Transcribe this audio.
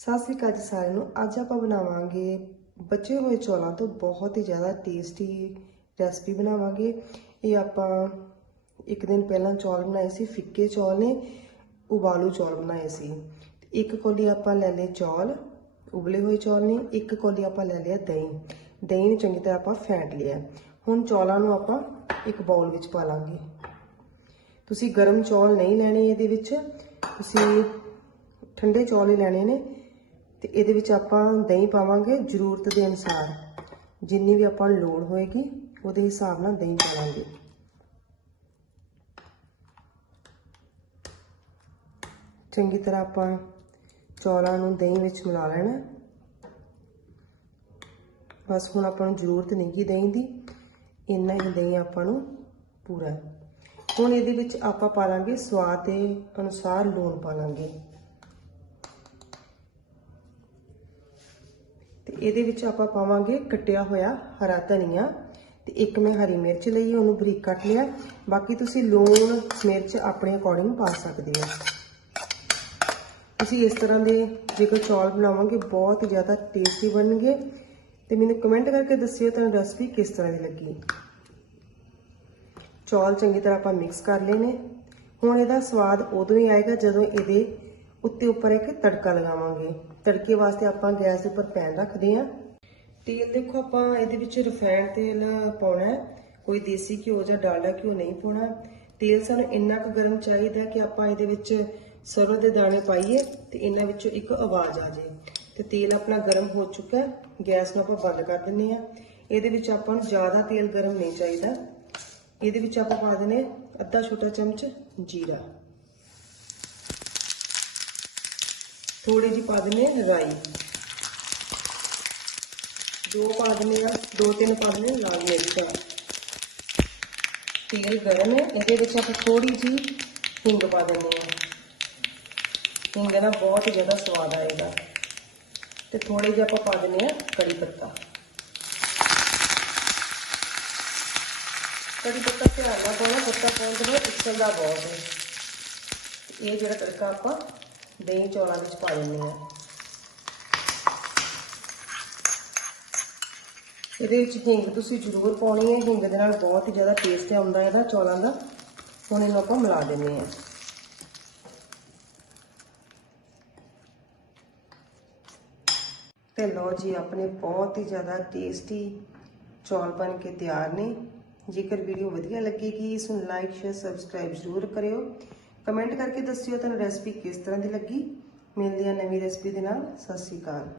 ਸਤਿ ਸ੍ਰੀ ਅਕਾਲ ਜੀ ਸਾਰਿਆਂ ਨੂੰ। ਅੱਜ ਆਪਾਂ ਬਣਾਵਾਂਗੇ ਬਚੇ ਹੋਏ ਚੌਲਾਂ ਤੋਂ ਬਹੁਤ ਹੀ ਜ਼ਿਆਦਾ ਟੇਸਟੀ ਰੈਸਪੀ ਬਣਾਵਾਂਗੇ। ਇਹ ਆਪਾਂ ਇੱਕ ਦਿਨ ਪਹਿਲਾਂ ਚੌਲ ਬਣਾਏ ਸੀ, ਫਿੱਕੇ ਚੌਲ ਨੇ, ਉਬਾਲੂ ਚੌਲ ਬਣਾਏ ਸੀ। ਇੱਕ ਕੋਲੀ ਆਪਾਂ ਲੈ ਲਏ ਚੌਲ, ਉਬਲੇ ਹੋਏ ਚੌਲ ਨੇ, ਇੱਕ ਕੋਲੀ ਆਪਾਂ ਲੈ ਲਿਆ ਦਹੀਂ। ਦਹੀਂ ਨੂੰ ਚੰਗੀ ਤਰ੍ਹਾਂ ਆਪਾਂ ਫੈਂਟ ਲਿਆ। ਹੁਣ ਚੌਲਾਂ ਨੂੰ ਆਪਾਂ ਇੱਕ ਬਾਉਲ ਵਿੱਚ ਪਾ ਲਾਂਗੇ। ਤੁਸੀਂ ਗਰਮ ਚੌਲ ਨਹੀਂ ਲੈਣੇ ਇਹਦੇ ਵਿੱਚ, ਤੁਸੀਂ ਠੰਡੇ ਚੌਲ ਹੀ ਲੈਣੇ ਨੇ। ਤੇ ਇਹਦੇ ਵਿੱਚ ਆਪਾਂ ਦਹੀਂ ਪਾਵਾਂਗੇ ਜ਼ਰੂਰਤ ਦੇ ਅਨੁਸਾਰ। ਜਿੰਨੀ ਵੀ ਆਪਾਂ ਨੂੰ ਲੋੜ ਹੋਏਗੀ, ਉਹਦੇ ਹਿਸਾਬ ਨਾਲ ਦਹੀਂ ਪਾਵਾਂਗੇ। ਚੰਗੀ ਤਰ੍ਹਾਂ ਆਪਾਂ ਚੌਲਾਂ ਨੂੰ ਦਹੀਂ ਵਿੱਚ ਮਿਲਾ ਲੈਣਾ। ਬਸ ਹੁਣ ਆਪਾਂ ਨੂੰ ਜ਼ਰੂਰਤ ਨਹੀਂ ਗੀ ਦਹੀਂ ਦੀ। ਇੰਨਾ ਹੀ ਦਹੀਂ ਆਪਾਂ ਨੂੰ ਪੂਰਾ। ਹੁਣ ਇਹਦੇ ਵਿੱਚ ਆਪਾਂ ਪਾ ਲਾਂਗੇ ਸਵਾਦ ਦੇ ਅਨੁਸਾਰ ਲੂਣ ਪਾ ਲਾਂਗੇ ਤੇ ਇਹਦੇ ਵਿੱਚ ਆਪਾਂ ਪਾਵਾਂਗੇ ਕੱਟਿਆ ਹੋਇਆ ਹਰਾ ਧਨੀਆ। ਤੇ ਇੱਕ ਮੈਂ ਹਰੀ ਮਿਰਚ ਲਈ ਉਹਨੂੰ ਬਰੀਕ ਕੱਟ ਲਿਆ। ਬਾਕੀ ਤੁਸੀਂ ਲੂਣ, ਮਿਰਚ ਆਪਣੇ ਅਕੋਰਡਿੰਗ ਪਾ ਸਕਦੇ ਹੋ। ਤੁਸੀਂ ਇਸ ਤਰ੍ਹਾਂ ਦੇ ਜੇਕਰ ਚੌਲ ਬਣਾਵਾਂਗੇ, ਬਹੁਤ ਜ਼ਿਆਦਾ ਟੇਸਟੀ ਬਣਨਗੇ। ਤੇ ਮੈਨੂੰ ਕਮੈਂਟ ਕਰਕੇ ਦੱਸਿਓ ਤੁਹਾਨੂੰ ਰੈਸਪੀ ਕਿਸ ਤਰ੍ਹਾਂ ਦੀ ਲੱਗੀ। ਚੌਲ ਚੰਗੀ ਤਰ੍ਹਾਂ ਆਪਾਂ ਮਿਕਸ ਕਰ ਲਏ ਨੇ ਹੁਣ ਇਹਦਾ ਸਵਾਦ ਉਦੋਂ ਹੀ ਆਏਗਾ ਜਦੋਂ ਇਹਦੇ ਉੱਤੇ ਉੱਪਰ ਇੱਕ ਤੜਕਾ ਲਗਾਵਾਂਗੇ। ਤੜਕੇ ਵਾਸਤੇ ਆਪਾਂ ਗੈਸ ਦੇ ਉੱਪਰ ਪੈਨ ਰੱਖਦੇ ਹਾਂ। ਤੇਲ ਦੇਖੋ ਆਪਾਂ ਇਹਦੇ ਵਿੱਚ ਰਿਫਾਈਨਡ ਤੇਲ ਪਾਉਣਾ ਹੈ। ਕੋਈ ਦੇਸੀ ਘਿਓ ਜਾਂ ਡਾਲਡਾ ਘਿਓ ਨਹੀਂ ਪਾਉਣਾ। ਤੇਲ ਸਾਨੂੰ ਇੰਨਾ ਕੁ ਗਰਮ ਚਾਹੀਦਾ ਕਿ ਆਪਾਂ ਇਹਦੇ ਵਿੱਚ ਸਰੋਂ ਦੇ ਦਾਣੇ ਪਾਈਏ ਤੇ ਇਹਨਾਂ ਵਿੱਚੋਂ ਇੱਕ ਆਵਾਜ਼ ਆ ਜਾਏ। ਤੇ ਤੇਲ ਆਪਣਾ ਗਰਮ ਹੋ ਚੁੱਕਾ ਗੈਸ ਨੂੰ ਆਪਾਂ ਬੰਦ ਕਰ ਦਿੰਨੇ ਆ ਇਹਦੇ ਵਿੱਚ ਆਪਾਂ ਨੂੰ ਜ਼ਿਆਦਾ ਤੇਲ ਗਰਮ ਨਹੀਂ ਚਾਹੀਦਾ। ਇਹਦੇ ਵਿੱਚ ਆਪਾਂ ਪਾ ਦਿੰਨੇ ਅੱਧਾ ਛੋਟਾ ਚਮਚ ਜੀਰਾ। ਥੋੜੀ ਜਿਹੀ ਪਾ ਦਿੰਨੇ ਰਾਈ। ਦੋ ਪਾ ਦਿੰਨੇ ਆ ਦੋ ਤਿੰਨ ਪਾ ਦਿੰਨੇ ਲਾਲ ਮਿਰਚਾਂ ਤੇਲ ਗਰਮ ਹੈ, ਇਹਦੇ ਵਿੱਚ ਆਪਾਂ ਥੋੜੀ ਜਿਹੀ ਹਿੰਗ ਪਾ ਦਿੰਨੇ ਆ ਹਿੰਗ ਨਾਲ ਬਹੁਤ ਹੀ ਜ਼ਿਆਦਾ ਸਵਾਦ ਆਏਗਾ। ਤੇ ਥੋੜੇ ਜਿਹਾ ਆਪਾਂ ਪਾ ਦਿੰਨੇ ਆ ਕੜੀ ਪੱਤਾ। ਕੜੀ ਪੱਤਾ ਧਿਆਨ ਨਾਲ ਪਾਉਣਾ, ਪੱਤਾ ਪਾਉਣ ਤੋਂ ਬਾਅਦ ਉਛਲਦਾ ਬਹੁਤ ਦਹੀਂ ਚੌਲਾਂ ਵਿੱਚ ਪਾ ਦਿੰਨੇ ਹਾਂ। ਇਹਦੇ ਵਿੱਚ ਹਿੰਗ ਤੁਸੀਂ ਜ਼ਰੂਰ ਪਾਉਣੀ ਹੈ। ਹਿੰਗ ਦੇ ਨਾਲ ਬਹੁਤ ਹੀ ਜ਼ਿਆਦਾ ਟੇਸਟ ਆਉਂਦਾ ਇਹਦਾ ਚੌਲਾਂ ਦਾ। ਹੁਣ ਇਹਨੂੰ ਆਪਾਂ ਮਿਲਾ ਦਿੰਦੇ ਹਾਂ। ਤੇ ਲਓ ਜੀ, ਆਪਣੇ ਬਹੁਤ ਹੀ ਜ਼ਿਆਦਾ ਟੇਸਟੀ ਚੌਲ ਬਣ ਕੇ ਤਿਆਰ ਨੇ। ਜੇਕਰ ਵੀਡੀਓ ਵਧੀਆ ਲੱਗੇਗੀ, ਇਸ ਨੂੰ ਲਾਈਕ ਸ਼ੇਅਰ ਸਬਸਕ੍ਰਾਈਬ ਜ਼ਰੂਰ ਕਰਿਓ। ਕਮੈਂਟ ਕਰਕੇ ਦੱਸਿਓ ਤੁਹਾਨੂੰ ਰੈਸਪੀ ਕਿਸ ਤਰ੍ਹਾਂ ਦੀ ਲੱਗੀ। ਮਿਲਦੇ ਆ ਨਵੀਂ ਰੈਸਪੀ ਦੇ ਨਾਲ। ਸਤਿ ਸ਼੍ਰੀ ਅਕਾਲ।